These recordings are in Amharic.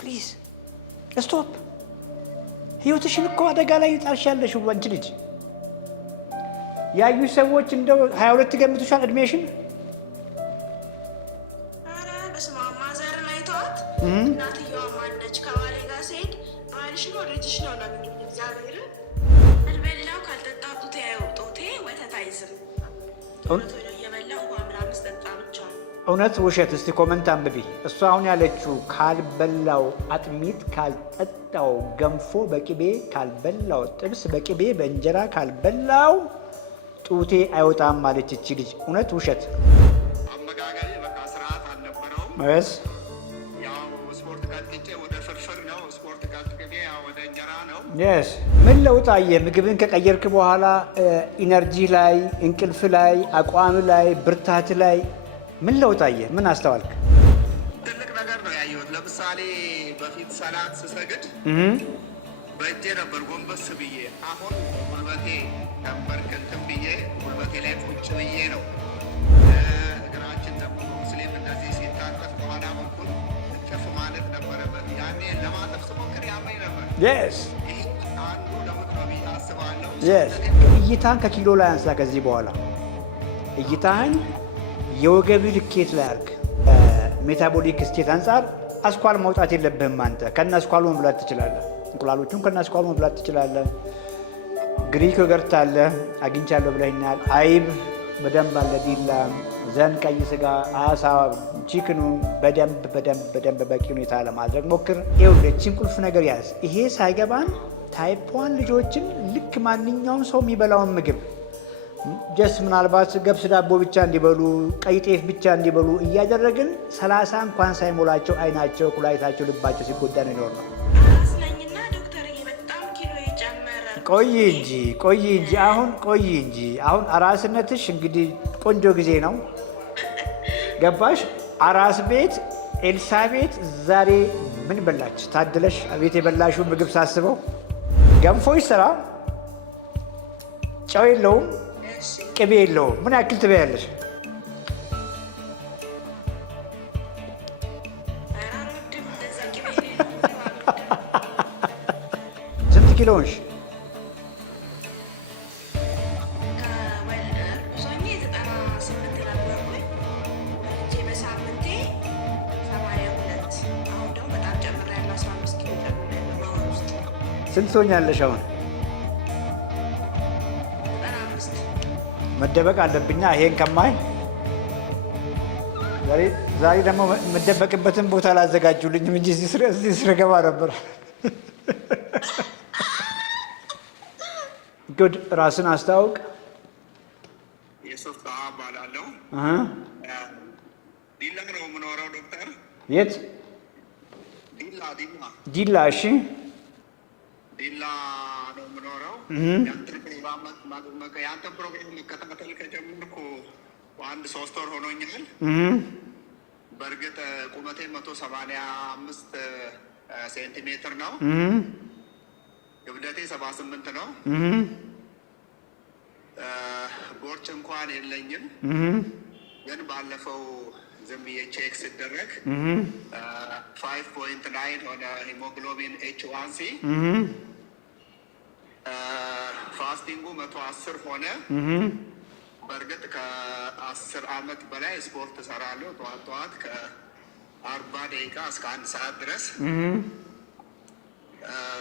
ፕሊዝ ስቶፕ። ህይወትሽን እኮ አደጋ ላይ ጣልሻለሽ አንቺ ልጅ። ያዩ ሰዎች እንደው 22 ገምቱሻል እድሜሽን። ኧረ በስመ አብ ማዘርን አይተዋት እናትየዋ ማነች ከባሌ ጋር ስሄድ ባልሽ ነው ልጅሽ ነው ለምን እግዚአብሔር አልበላው ካልጠጣው ጡቴ ወተት አይዝም ቶሎ እየበላው ውሃ ምናምን ስጠጣ ብቻ። እውነት ውሸት? እስቲ ኮመንት አንብቢ። እሷ አሁን ያለችው ካልበላው አጥሚት፣ ካልጠጣው ገንፎ በቅቤ፣ ካልበላው ጥብስ በቅቤ በእንጀራ ካልበላው ጡቴ አይወጣም ማለች እቺ ልጅ። እውነት ውሸት? አመጋገቤ በቃ ስርዓት አልነበረውም። ማለት ያው ስፖርት ቀጥቅጬ ወደ ፍርፍር ነው፣ ስፖርት ቀጥቅጬ ወደ እንጀራ ነው። የስ ምን ለውጥ አየህ? ምግብን ከቀየርክ በኋላ ኢነርጂ ላይ፣ እንቅልፍ ላይ፣ አቋም ላይ፣ ብርታት ላይ ምን ለውጥ አየህ? ምን አስተዋልክ? ትልቅ ነገር ነው ያየሁት። ለምሳሌ በፊት ሰላት ስሰግድ በእጄ ነበር ጎንበስ ብዬ፣ አሁን ጉልበቴ ተንበርክክም ብዬ ጉልበቴ ላይ ቁጭ ብዬ ነው። እግራችን ደግሞ ሙስሊም እንደዚህ ሲታጠፍ በኋላ በኩል እቅፍ ማለት ነበረበት። ያኔ ለማጠፍ ስሞክር ያመኝ ነበር። የስ ይህ አንዱ ለውጥ ነው ብዬ አስባለሁ። የስ እይታን ከኪሎ ላይ አንሳ። ከዚህ በኋላ እይታህን የወገብ ልኬት ላይ አርግ። ሜታቦሊክ ስቴት አንጻር አስኳል ማውጣት የለብህም አንተ። ከነ አስኳሉ መብላት ትችላለህ። እንቁላሎቹን ከነ አስኳሉ መብላት ትችላለህ። ግሪክ ዮገርት አለ አግኝቻለሁ ብለኛል። አይብ በደንብ አለ፣ ዲላ፣ ዘን፣ ቀይ ስጋ፣ አሳ፣ ቺክኑን በደንብ በቂ ሁኔታ ለማድረግ ሞክር። ይኸውልህ እቺን ቁልፍ ነገር ያዝ። ይሄ ሳይገባን ታይፕ 1 ልጆችን ልክ ማንኛውም ሰው የሚበላውን ምግብ ጀስት ምናልባት ገብስ ዳቦ ብቻ እንዲበሉ፣ ቀይ ጤፍ ብቻ እንዲበሉ እያደረግን 30 እንኳን ሳይሞላቸው አይናቸው፣ ኩላሊታቸው፣ ልባቸው ሲጎዳ ነው ይኖር ነው። ስለኝና ዶክተርዬ በጣም ኪሎ የጨመረ ቆይ እንጂ አሁን አራስነትሽ እንግዲህ ቆንጆ ጊዜ ነው። ገባሽ? አራስ ቤት ኤልሳቤጥ ዛሬ ምን በላች? ታድለሽ። ቤት የበላሽው ምግብ ሳስበው ገንፎ ይሰራ፣ ጨው የለውም፣ ቅቤ የለውም። ምን ያክል ትበያለሽ? ስንት ኪሎ ነሽ? ስንት ትሆኛለሽ አሁን? መደበቅ አለብኛ ይሄን ከማይ። ዛሬ ደግሞ የምደበቅበትን ቦታ ላዘጋጁልኝም እንጂ እዚህ ስረገባ ነበር። ጉድ። ራስን አስታውቅ። የሶፍት ባላለው ዲላ ነው የምኖረው ዶክተር። የት? ዲላ። እሺ ዲላ ነው የምኖረው። የአንተ ፕሮግራም መከታተል ከጀመርኩ 1-3 ወር ሆኖኛል። በእርግጥ ቁመቴ 185 ሴንቲሜትር ነው። ክብደቴ 78 ነው። ቦርጭ እንኳን የለኝም። ግን ባለፈው ዝም ብዬ ቼክ ስደረግ 5.9 ሆነ ሂሞግሎቢን ኤች1ሲ። ፋስቲንጉ 110 ሆነ። በእርግጥ ከ10 ዓመት በላይ ስፖርት እሰራለሁ። ጠዋት ከ40 ደቂቃ እስከ 1 ሰዓት ድረስ።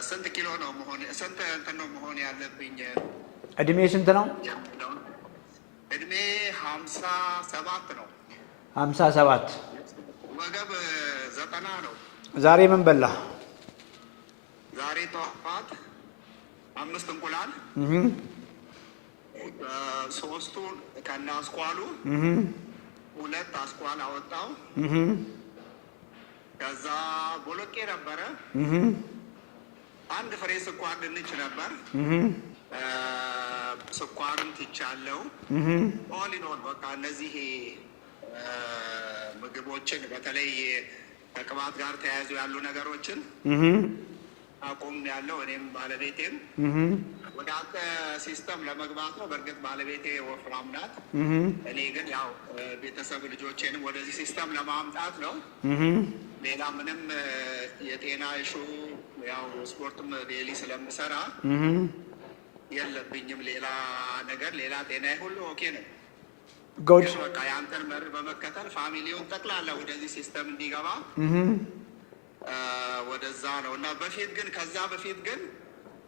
ስንት ኪሎ ነው መሆን ስንት እንትን ነው መሆን ያለብኝ? እድሜ ስንት ነው? እድሜ 57 ነው። 57። ወገብ 90 ነው። ዛሬ ምን በላ? ዛሬ ጠዋት 5 እንቁላል፣ 3ቱን ከነ አስኳሉ፣ 2 አስኳል አወጣው። ከዛ ቦሎቄ ነበረ፣ 1 ፍሬ ስኳር ድንች ነበር። ስኳርም ትቻለው። ኦል ኢን ኦል በቃ እነዚህ ምግቦችን በተለይ ከቅባት ጋር ተያይዞ ያሉ ነገሮችን አቁም ያለው እኔም ባለቤቴም ወደ አንተ ሲስተም ለመግባት ነው። በእርግጥ ባለቤቴ ወፍራም ናት። እኔ ግን ያው ቤተሰብ ልጆቼንም ወደዚህ ሲስተም ለማምጣት ነው። ሌላ ምንም የጤና ኢሹ ያው ስፖርትም ዴሊ ስለምሰራ የለብኝም። ሌላ ነገር ሌላ ጤና ሁሉ ኦኬ ነው። ጎድ በቃ የአንተን መርህ በመከተል ፋሚሊውን ጠቅላላ ወደዚህ ሲስተም እንዲገባ ወደዛ ነው እና ከዛ በፊት ግን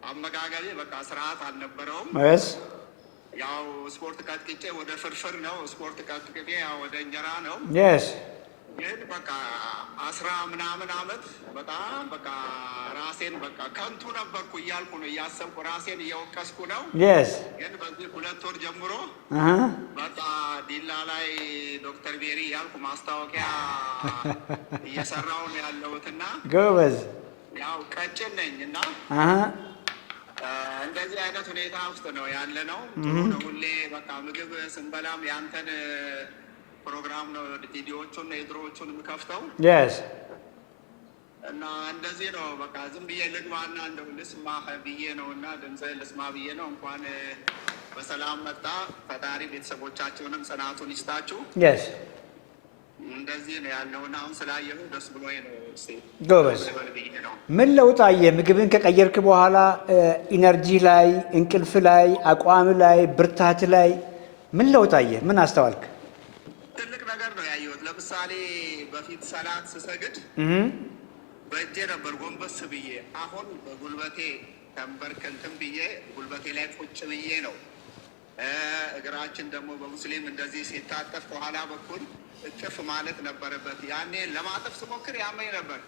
አመጋገቤ በቃ ስርዓት አልነበረውም። ያው ስፖርት ቀጥቅጬ ወደ ፍርፍር ነው፣ ስፖርት ቀጥቅጬ ያው ወደ እንጀራ ነው። ግን በቃ 10 ምናምን አመት በጣም በቃ ራሴን በቃ ከንቱ ነበርኩ እያልኩ ነው እያሰብኩ ራሴን እየወቀስኩ ነው። ግን በዚህ 2 ወር ጀምሮ በቃ ዲላ ላይ ዶክተር ቤሪ ያልኩ ማስታወቂያ እየሰራው ነው ያለሁትና ጎበዝ ያው ቀጭን ነኝ እና እንደዚህ አይነት ሁኔታ ውስጥ ነው ያለ ነው። ጥሩ ነው። ሁሌ በቃ ምግብ ስንበላም ያንተን ፕሮግራም ነው ቪዲዮዎቹን የድሮዎቹን የምከፍተው እና እንደዚህ ነው። በቃ ዝም ብዬ ልግባና እንደው ልስማ ብዬ ነው እና ድምፅህን ልስማ ብዬ ነው። እንኳን በሰላም መጣ። ፈጣሪ ቤተሰቦቻቸውንም ጽናቱን ይስጣችሁ። እንደዚህ ነው ያለውና አሁን ስላየሁ ደስ ብሎኝ ነው። ጎበዝ ምን ለውጥ አየህ? ምግብን ከቀየርክ በኋላ ኢነርጂ ላይ፣ እንቅልፍ ላይ፣ አቋም ላይ፣ ብርታት ላይ ምን ለውጥ አየህ? ምን አስተዋልክ? ትልቅ ነገር ነው ያየሁት። ለምሳሌ በፊት ሰላት ስሰግድ በእጄ ነበር ጎንበስ ብዬ፣ አሁን በጉልበቴ ተንበርክኬ ብዬ ጉልበቴ ላይ ቁጭ ብዬ ነው። እግራችን ደግሞ በሙስሊም እንደዚህ ሲታጠፍ ከኋላ በኩል እቅፍ ማለት ነበረበት። ያኔ ለማጠፍ ስሞክር ያመኝ ነበር።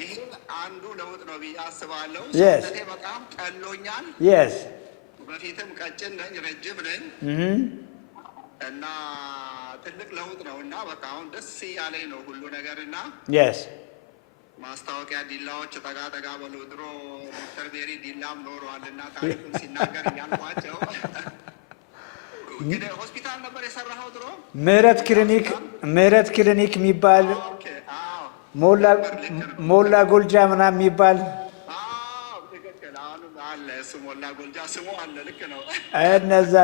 ይህ አንዱ ለውጥ ነው ብዬ አስባለሁ። ሰውነቴ በጣም ቀሎኛል። በፊትም ቀጭን ነኝ፣ ረጅም ነኝ እና ትልቅ ለውጥ ነው እና በቃ አሁን ደስ እያለኝ ነው ሁሉ ነገር እና ማስታወቂያ ዲላዎች ጠጋ ጠጋ በሉ። ድሮ ዶክተር ቤሪ ዲላም ኖረዋል እና ታሪኩን ሲናገር እያልኳቸው ሆስፒታል ነበር የሰራኸው ድሮ? ምህረት ክሊኒክ የሚባል ሞላ ጎልጃ ምናምን የሚባል አለ። እሱ ሞላ ጎልጃ ስሙ አለ። ልክ ነው። እነዛ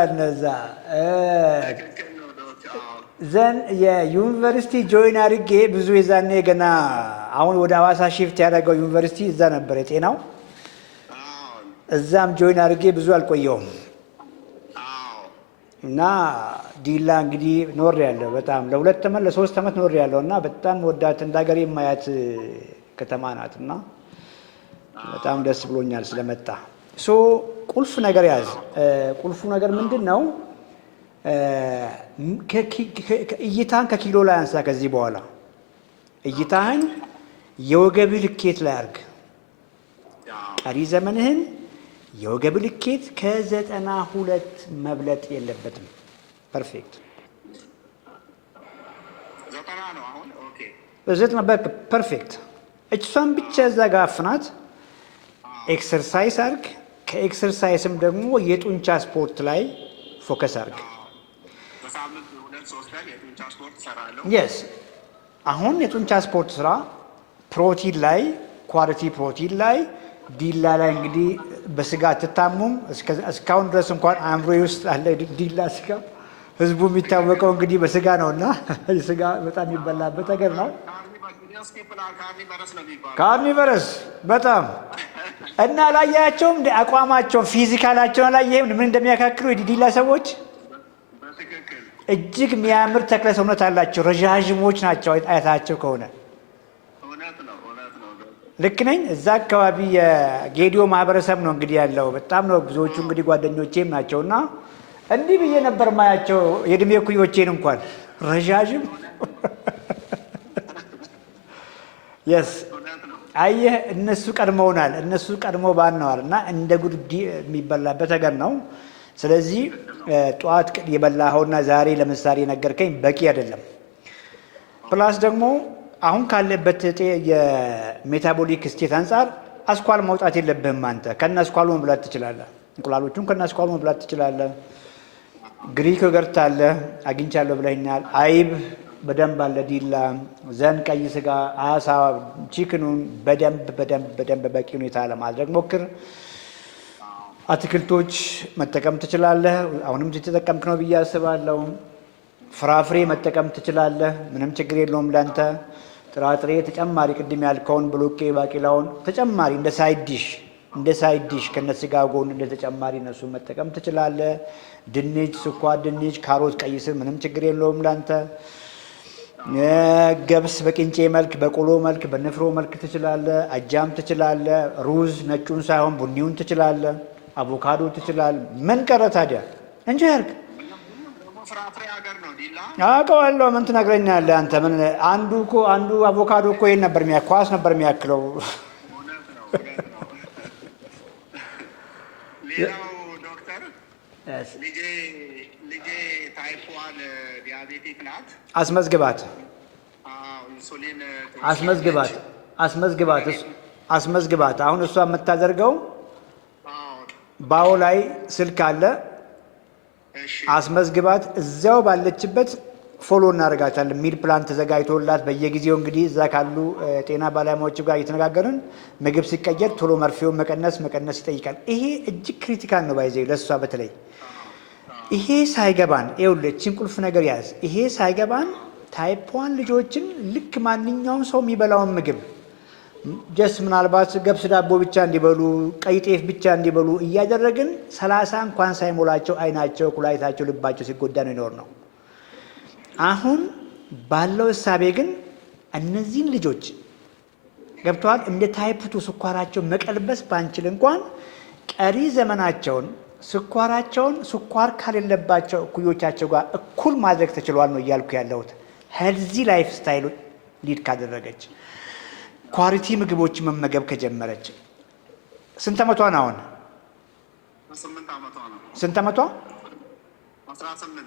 ዘን የዩኒቨርሲቲ ጆይን አድርጌ ብዙ የዛኔ ገና አሁን ወደ ሐዋሳ ሺፍት ያደረገው ዩኒቨርሲቲ እዛ ነበር የጤናው። እዛም ጆይን አድርጌ ብዙ አልቆየውም እና ዲላ እንግዲህ ኖር ያለው በጣም ለ2 ዓመት ለ3 ዓመት ኖር ያለው እና በጣም ወዳት እንደ ሀገሬ የማያት ከተማ ናት እና በጣም ደስ ብሎኛል ስለመጣ። ቁልፍ ነገር ያዝ። ቁልፉ ነገር ምንድን ነው? እይታህን ከኪሎ ላይ አንሳ። ከዚህ በኋላ እይታህን የወገብ ልኬት ላይ አድርግ። ቀሪ ዘመንህን የወገብ ልኬት ከ92 መብለጥ የለበትም። ፐርፌክት 90 ነው አሁን። ኦኬ 90 ፐርፌክት። እሷን ብቻ እዛ ጋር አፍናት። ኤክሰርሳይዝ አድርግ። ከኤክሰርሳይዝም ደግሞ የጡንቻ ስፖርት ላይ ፎከስ አድርግ። በሳምንት 2-3 ቀን የጡንቻ ስፖርት እሰራለሁ። አሁን የጡንቻ ስፖርት ስራ ፕሮቲን ላይ ኳሊቲ ፕሮቲን ላይ ዲላ ላይ እንግዲህ በስጋ አትታሙም። እስካሁን ድረስ እንኳን አእምሮዬ ውስጥ አለ ዲላ ስጋ። ህዝቡ የሚታወቀው እንግዲህ በስጋ ነው እና ስጋ በጣም የሚበላበት ነገር ነው። ካርኒቨረስ በጣም እና ላያቸውም አቋማቸውን ፊዚካላቸውን አላየህም? ምን እንደሚያካክሉ የዲላ ሰዎች እጅግ የሚያምር ተክለ ሰውነት አላቸው። ረዣዥሞች ናቸው አይታቸው ከሆነ ልክ ነኝ? እዛ አካባቢ የጌዲዮ ማህበረሰብ ነው እንግዲህ ያለው። በጣም ነው ብዙዎቹ እንግዲህ ጓደኞቼም ናቸው እና እንዲህ ብዬ ነበር ማያቸው የእድሜ ኩዮቼን እንኳን ረዣዥም አየህ፣ እነሱ ቀድመውናል። እነሱ ቀድሞ ባነዋል እና እንደ ጉድ የሚበላበት ነገር ነው። ስለዚህ ጠዋት የበላኸውና ዛሬ ለምሳሌ ነገርከኝ በቂ አይደለም። ፕላስ ደግሞ አሁን ካለበት የሜታቦሊክ ስቴት አንጻር አስኳል ማውጣት የለብህም አንተ። ከነ አስኳሉ መብላት ትችላለህ። እንቁላሎቹን ከነ አስኳሉ መብላት ትችላለህ። ግሪክ ዮገርት አለ አግኝቻለሁ ብለኸኛል። አይብ በደንብ አለ ዲላ። ዘን ቀይ ስጋ፣ አሳ፣ ቺክኑን በደንብ በቂ ሁኔታ ለማድረግ ሞክር። አትክልቶች መጠቀም ትችላለህ። አሁንም የተጠቀምክ ነው ብዬ አስባለሁ። ፍራፍሬ መጠቀም ትችላለህ። ምንም ችግር የለውም ለአንተ። ጥራጥሬ ተጨማሪ ቅድም ያልከውን ብሎቄ ባቄላውን ተጨማሪ እንደ ሳይድ ዲሽ ከነስጋ ጎን እንደ ተጨማሪ እነሱን መጠቀም ትችላለህ። ድንች፣ ስኳር ድንች፣ ካሮት፣ ቀይ ስር ምንም ችግር የለውም ላንተ። ገብስ በቅንጬ መልክ፣ በቆሎ መልክ፣ በንፍሮ መልክ ትችላለህ። አጃም ትችላለህ። ሩዝ ነጩን ሳይሆን ቡኒውን ትችላለህ። አቮካዶ ትችላለህ። ምን ቀረ ታዲያ? እንጂ ያርግ አውቀዋለሁ። ምን ትነግረኛለህ አንተ? ምን አንዱ አቮካዶ እኮ ይሄን ነበር ኳስ ነበር የሚያክለው። ሌላው ዶክተር ልጄ ታይፕ 1 ዲያቤቲክ ናት። አስመዝግባት። አሁን እሷ የምታደርገው ባው ላይ ስልክ አለ። አስመዝግባት። እዚያው ባለችበት ፎሎ እናደርጋታለን። ሚል ፕላን ተዘጋጅቶላት በየጊዜው እንግዲህ እዛ ካሉ ጤና ባለሙያዎች ጋር እየተነጋገርን ምግብ ሲቀየር ቶሎ መርፌውን መቀነስ ይጠይቃል። ይሄ እጅግ ክሪቲካል ነው። ባይዘው ለእሷ በተለይ ይሄ ሳይገባን ይኸውልህ፣ ቁልፍ ነገር ያዝ። ይሄ ሳይገባን ታይፕ 1 ልጆችን ልክ ማንኛውም ሰው የሚበላውን ምግብ ጀስት ምናልባት ገብስ ዳቦ ብቻ እንዲበሉ፣ ቀይ ጤፍ ብቻ እንዲበሉ እያደረግን 30 እንኳን ሳይሞላቸው አይናቸው፣ ኩላሊታቸው፣ ልባቸው ሲጎዳ ነው ይኖር ነው። አሁን ባለው እሳቤ ግን እነዚህን ልጆች ገብተዋል እንደ ታይፕ 2 ስኳራቸው መቀልበስ ባንችል እንኳን ቀሪ ዘመናቸውን ስኳር ካሌለባቸው እኩዮቻቸው ጋር እኩል ማድረግ ተችሏል ነው እያልኩ ያለሁት። ሄልዚ ላይፍ ስታይል ሊድ ካደረገች፣ ኳሊቲ ምግቦች መመገብ ከጀመረች። ስንት ዓመቷ ነው አሁን? 8 ዓመቷ ነው። ስንት ዓመቷ?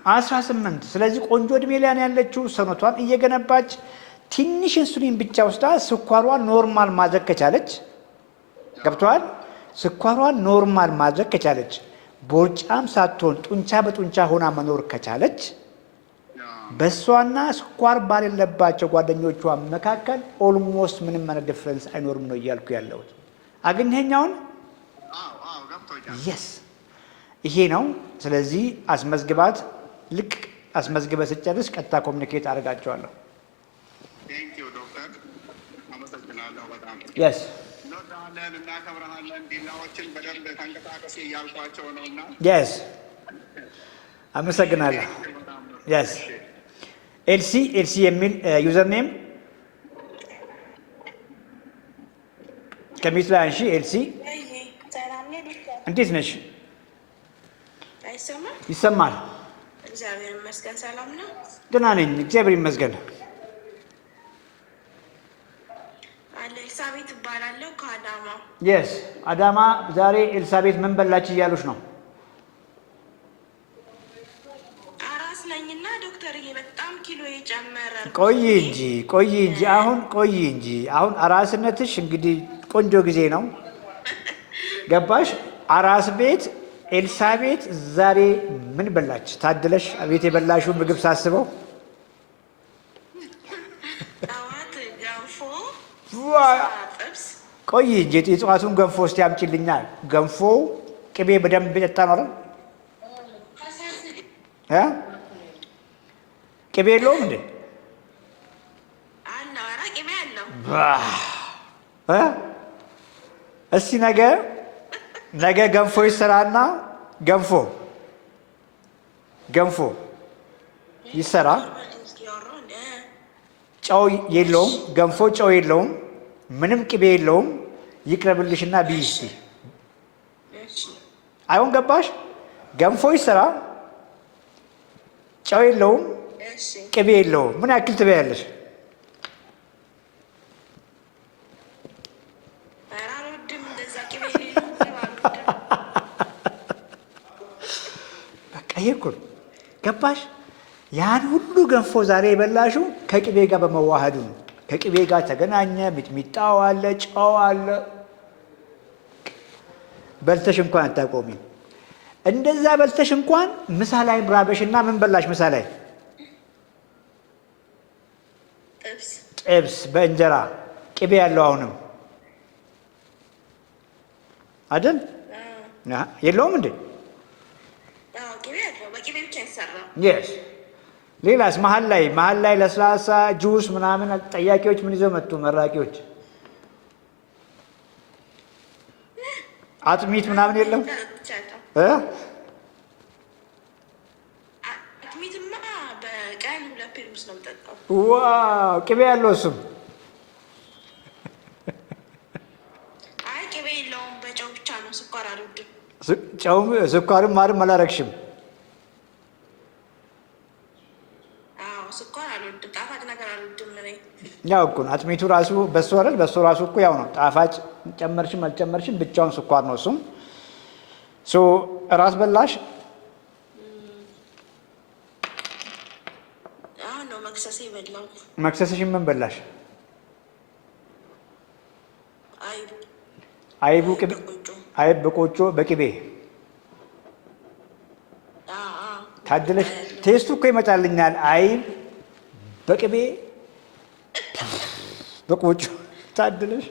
18። ስለዚህ ቆንጆ እድሜ ላይ ያለችው ሰውነቷን እየገነባች ትንሽ ኢንሱሊን ብቻ ወስዳ ስኳሯን ኖርማል ማድረግ ከቻለች፣ ገብቷል? ስኳሯን ኖርማል ማድረግ ከቻለች፣ ቦርጫም ሳትሆን ጡንቻ በጡንቻ ሆና መኖር ከቻለች፣ በእሷና ስኳር ባሌለባቸው ጓደኞቿ መካከል ኦልሞስት ምንም አይነት ዲፍረንስ አይኖርም ነው እያልኩ ያለሁት። አገኘኸኛውን? የስ ይሄ ነው። ስለዚህ አስመዝግባት። ልክ አስመዝግበ ስጨርስ ቀጥታ ኮሚኒኬት አድርጋቸዋለሁ። የስ የስ አመሰግናለሁ። የስ ኤልሲ የሚል ዩዘር ኔም ከሚት ላይ አንሺ። ኤልሲ እንዴት ነሽ? ይሰማል? እግዚአብሔር ይመስገን። ሰላም ነው? ደህና ነኝ፣ እግዚአብሔር ይመስገን። ኤልሳቤት እባላለሁ ከአዳማ። የስ አዳማ። ዛሬ ኤልሳቤት ምን በላች እያሉሽ ነው? አራስ ነኝና ዶክተርዬ በጣም ኪሎ የጨመረ። ቆይ እንጂ አሁን አራስነትሽ እንግዲህ ቆንጆ ጊዜ ነው። ገባሽ? አራስ ቤት ኤልሳቤት ዛሬ ምን በላች? ታድለሽ። ቤት የበላሽው ምግብ ሳስበው ቆይ እንጂ የጠዋቱን ገንፎ እስቲ አምጪልኛ። ገንፎ ቅቤ በደንብ የጠጣ ነው አይደል? ቅቤ የለውም እንዴ? እስቲ ነገ ገንፎ ይሰራና ገንፎ ይሰራ። ጨው የለውም ገንፎ፣ ጨው የለውም፣ ምንም ቅቤ የለውም። ይቅረብልሽና ብይ እስቲ። አይሆን? ገባሽ? ገንፎ ይሰራ፣ ጨው የለውም፣ ቅቤ የለውም። ምን ያክል ትበያለሽ? ይሄ እኮ ገባሽ? ያን ሁሉ ገንፎ ዛሬ የበላሽው ከቅቤ ጋር በመዋሃዱ ነው። ከቅቤ ጋር ተገናኘ። ሚጥሚጣው አለ፣ ጨው አለ። በልተሽ እንኳን አታቆሚም። እንደዛ በልተሽ እንኳን ምሳ ላይ ራበሽና ምን በላሽ? ምሳ ላይ ጥብስ በእንጀራ ቅቤ ያለው አሁንም አይደል? የለውም እንዴ? የስ ሌላስ መሀል ላይ ለስላሳ ጁስ ምናምን ጠያቂዎች ምን ይዘው መጡ? መራቂዎች አጥሚት ምናምን የለም? አጥሚትማ በቀን 2 ፔርሙስ ነው የምጠጣው። ዋው ቅቤ ያለው እሱም? አይ ቅቤ የለውም፣ በጨው ብቻ ነው። ስኳር አልወድም። ጨውም ስኳርም ማርም አላረግሽም? ስኳር አልወድም፣ ጣፋጭ ነገር አልወድም። ያው እኮ አጥሚቱ ራሱ በሶ አይደል? በሶ ራሱ እኮ ያው ነው። ጣፋጭ ጨመርሽም አልጨመርሽም ብቻውን ስኳር ነው እሱም። ራስ በላሽ? አሁን ነው መክሰሴ በላው። መክሰስሽን ምን በላሽ? አይብ በቆጮ በቅቤ ታድለሽ። ቴስቱ እኮ ይመጣልኛል። አይብ በቅቤ በቆጮ ታድለሽ።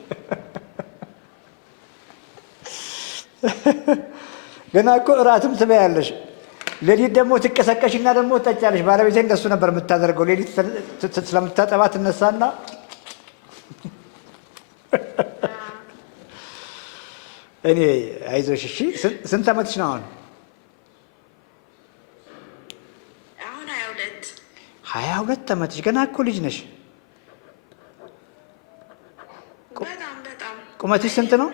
ገና እኮ እራትም ትበያለሽ። ሌሊት ደግሞ ትቀሰቀሽና ደግሞ ትጠጫለሽ። ባለቤቴ እንደሱ ነበር የምታደርገው። ሌሊት ስለምታጠባ ትነሳና እኔ አይዞሽ እሺ። ስንት ዓመትሽ ነው አሁን? 22 ዓመትሽ። ገና እኮ ልጅ ነሽ። ቁመትሽ ስንት ነው?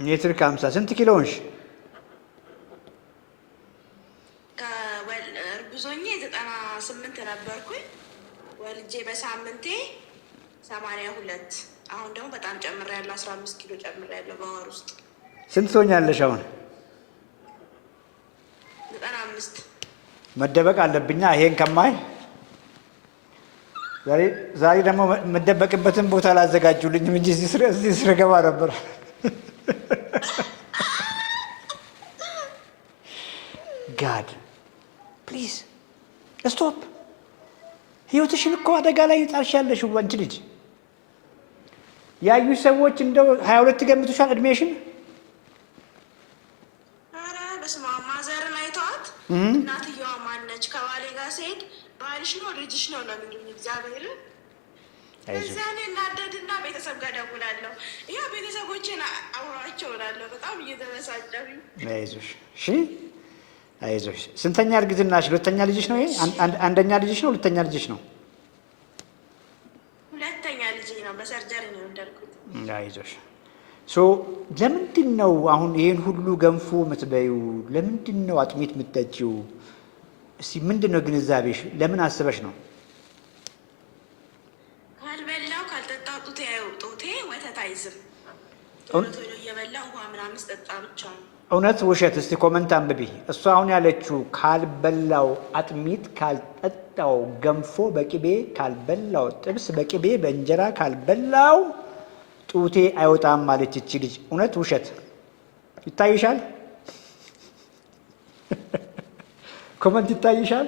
ሜትር ከ50 ስንት ኪሎ ነሽ? እርጉዞኜ 98 ነበርኩኝ። ወልጄ በሳምንቴ 82። አሁን ደግሞ በጣም ጨምሬያለሁ። 15 ኪሎ ጨምሬያለሁ በወር ውስጥ። ስንት ትሆኛለሽ አሁን? 95። መደበቅ አለብኛ ይሄን ከማይ። ዛሬ ደግሞ የምደበቅበትን ቦታ ላዘጋጁልኝም እንጂ እዚህ ስር ገባ ነበር። ጋድ ፕሊዝ ስቶፕ። ህይወትሽን እኮ አደጋ ላይ ጣልሽ ያለሽ አንቺ ልጅ። ያዩ ሰዎች እንደው 22 ገምቱሻል እድሜሽን። ኧረ በስመ አብ። ማዘርን አይተዋት እናትየዋ ማነች? ከባሌ ጋር ስሄድ ባልሽ ነው ልጅሽ ነው ነው የሚሉኝ። እግዚአብሔርን እዚያ እኔ እናደድና ቤተሰብ ጋር ደውላለሁ። ያው ቤተሰቦቼን አውራቸው እላለሁ። በጣም እየተበሳጨሁኝ። አይዞሽ እሺ አይዞሽ። ስንተኛ እርግዝናሽ? ሁለተኛ ልጅሽ ነው ይሄ? አንደኛ ልጅሽ ነው ሁለተኛ ልጅሽ ነው? ሁለተኛ ልጅ ነው። በሰርጀሪ ነው እንደልኩት። አይዞሽ። ለምንድን ነው አሁን ይሄን ሁሉ ገንፎ የምትበይው? ለምንድን ነው አጥሚት የምትጠጪው? እስቲ ምንድን ነው ግንዛቤሽ? ለምን አስበሽ ነው? ካልበላው ካልጠጣው ጡቴ ወተት አይዝም። ቶሎ እየበላው ውሃ ምናምን ስጠጣ ብቻ ነው። እውነት ውሸት? እስቲ ኮመንት አንብቢ። እሷ አሁን ያለችው ካልበላው አጥሚት፣ ካልጠጣው ገንፎ በቅቤ፣ ካልበላው ጥብስ በቅቤ በእንጀራ ካልበላው ጡቴ አይወጣም ማለች እቺ ልጅ። እውነት ውሸት? ይታይሻል? ኮመንት ይታይሻል?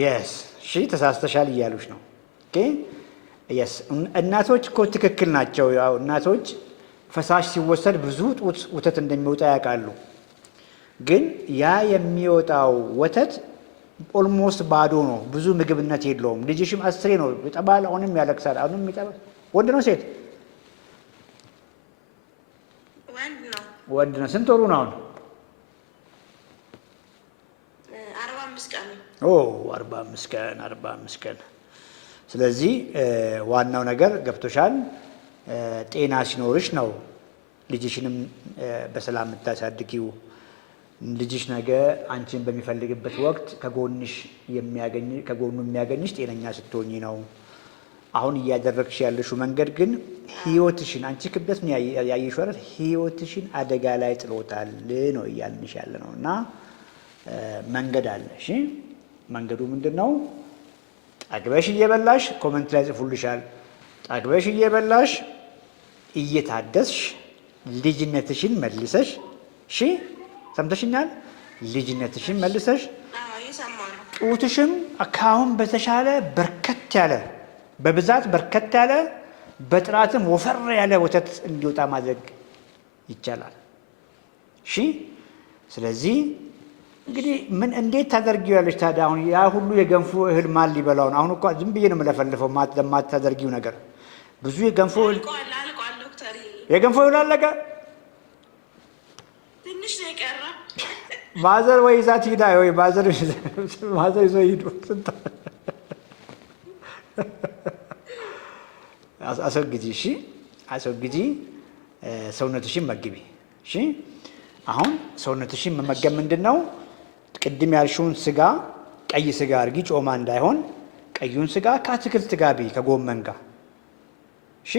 የስ እሺ፣ ተሳስተሻል እያሉሽ ነው። ኦኬ የስ እናቶች እኮ ትክክል ናቸው። ያው እናቶች ፈሳሽ ሲወሰድ ብዙ ጡት ወተት እንደሚወጣ ያውቃሉ። ግን ያ የሚወጣው ወተት ኦልሞስት ባዶ ነው፣ ብዙ ምግብነት የለውም። ልጅሽም 10 ነው ይጠባል፣ አሁንም ያለቅሳል። አሁንም ይጠባል። ወንድ ነው ሴት? ወንድ ነው። ስንት ወሩ ነው አሁን? 45 ቀን። 45 ቀን። ስለዚህ ዋናው ነገር ገብቶሻል። ጤና ሲኖርሽ ነው ልጅሽንም በሰላም የምታሳድጊው። ልጅሽ ነገ አንቺን በሚፈልግበት ወቅት ከጎኑ የሚያገኝሽ ጤነኛ ስትሆኚ ነው። አሁን እያደረግሽ ያለሽው መንገድ ግን ህይወትሽን፣ አንቺ ክብደት ነው ያየሽው አይደል? ህይወትሽን አደጋ ላይ ጥሎታል ነው እያልንሽ ያለ ነው። እና መንገድ አለ። እሺ መንገዱ ምንድን ነው? ጠግበሽ እየበላሽ፣ ኮመንት ላይ ጽፉልሻል። ጠግበሽ እየበላሽ እየታደስሽ ልጅነትሽን መልሰሽ፣ እሺ ሰምተሽኛል? ልጅነትሽን መልሰሽ ጡትሽም ከአሁን በተሻለ በርከት ያለ፣ በብዛት በርከት ያለ፣ በጥራትም ወፈር ያለ ወተት እንዲወጣ ማድረግ ይቻላል። እሺ ስለዚህ እንግዲህ ምን እንዴት ታደርጊዋለሽ ታዲያ? አሁን ያ ሁሉ የገንፎ እህል ማን ሊበላው ነው? አሁን እኮ ዝም ብዬ ነው የምለፈልፈው ለማታደርጊው ነገር። ብዙ የገንፎ እህል አልቋል ዶክተር። የገንፎ እህል አለቀ። ትንሽ ነው የቀረ። ማዘር ወይ ይዛት ሂዳ ወይ ማዘር ይዞ ሂዱ። አስወግጂ። እሺ አስወግጂ። ሰውነትሽን መግቢ። እሺ አሁን ሰውነትሽን መመገብ ምንድን ነው? ቅድም ያልሽውን ስጋ ቀይ ስጋ አርጊ፣ ጮማ እንዳይሆን። ቀዩን ስጋ ከአትክልት ጋር ቢ ከጎመን ጋር። እሺ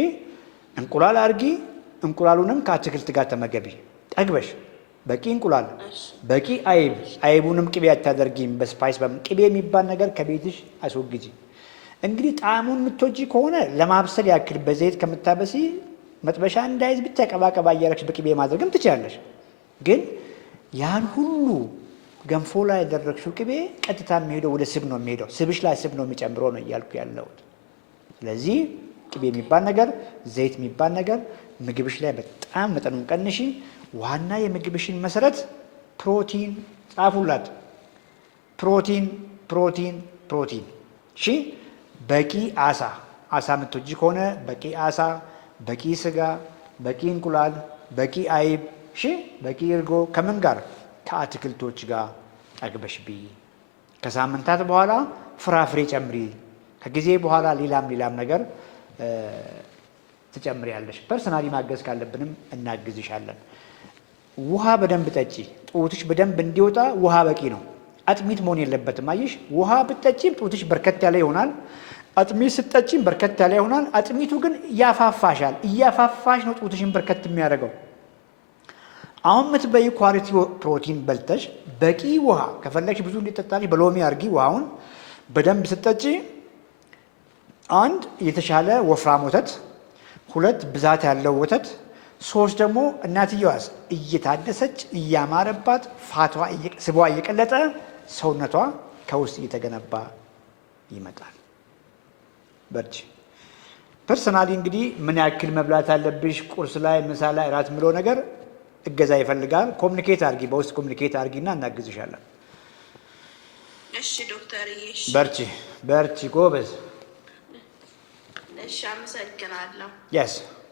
እንቁላል አርጊ፣ እንቁላሉንም ከአትክልት ጋር ተመገቢ ጠግበሽ። በቂ እንቁላል፣ በቂ አይብ። አይቡንም ቅቤ አታደርጊም በስፓይስ ቅቤ የሚባል ነገር ከቤትሽ አስወግጂ። እንግዲህ ጣዕሙን የምትወጂ ከሆነ ለማብሰል ያክል በዘይት ከምታበሲ መጥበሻ እንዳይዝ ብቻ ቀባቀባ እያረግሽ በቅቤ ማድረግም ትችላለሽ። ግን ያን ሁሉ ገንፎ ላይ ያደረግሽው ቅቤ ቀጥታ የሚሄደው ወደ ስብ ነው የሚሄደው። ስብሽ ላይ ስብ ነው የሚጨምረው ነው እያልኩ ያለሁት። ስለዚህ ቅቤ የሚባል ነገር፣ ዘይት የሚባል ነገር ምግብሽ ላይ በጣም መጠኑን ቀንሺ። ዋና የምግብሽን መሰረት ፕሮቲን ጻፉላት። ፕሮቲን ፕሮቲን ፕሮቲን። እሺ በቂ አሳ የምትወጂ ከሆነ በቂ አሳ፣ በቂ ስጋ፣ በቂ እንቁላል፣ በቂ አይብ፣ እሺ በቂ እርጎ። ከምን ጋር? ከአትክልቶች ጋር ጠግበሽ ብይ። ከሳምንታት በኋላ ፍራፍሬ ጨምሪ። ከጊዜ በኋላ ሌላም ነገር ትጨምሪያለሽ። ፐርሰናሊ ማገዝ ካለብንም እናግዝሻለን። ውሃ በደንብ ጠጪ። ጡትሽ በደንብ እንዲወጣ ውሃ በቂ ነው። አጥሚት መሆን የለበትም። አየሽ፣ ውሃ ብትጠጪም ጡትሽ በርከት ያለ ይሆናል። አጥሚት ስትጠጪም በርከት ያለ ይሆናል። አጥሚቱ ግን ያፋፋሻል። እያፋፋሽ ነው ጡትሽን በርከት የሚያደርገው። አሁን የምትበይ ኳሊቲ ፕሮቲን በልተሽ በቂ ውሃ ከፈለግሽ ብዙ እንዲጠጣልሽ በሎሚ አርጊ። ውሃውን በደንብ ስትጠጪ አንድ የተሻለ ወፍራም ወተት፣ ሁለት ብዛት ያለው ወተት፣ ሶስት ደግሞ እናትየዋስ እየታደሰች እያማረባት ፋቷ ስቧ እየቀለጠ ሰውነቷ ከውስጥ እየተገነባ ይመጣል። በርቺ። ፐርሰናሊ እንግዲህ ምን ያክል መብላት አለብሽ፣ ቁርስ ላይ፣ ምሳ ላይ፣ እራት ምለው ነገር እገዛ ይፈልጋል። ኮሚኒኬት አርጊ፣ በውስጥ ኮሚኒኬት አርጊና እናግዝሻለን። እሺ ዶክተር። በርቺ በርቺ፣ ጎበዝ። እሺ አመሰግናለሁ። የስ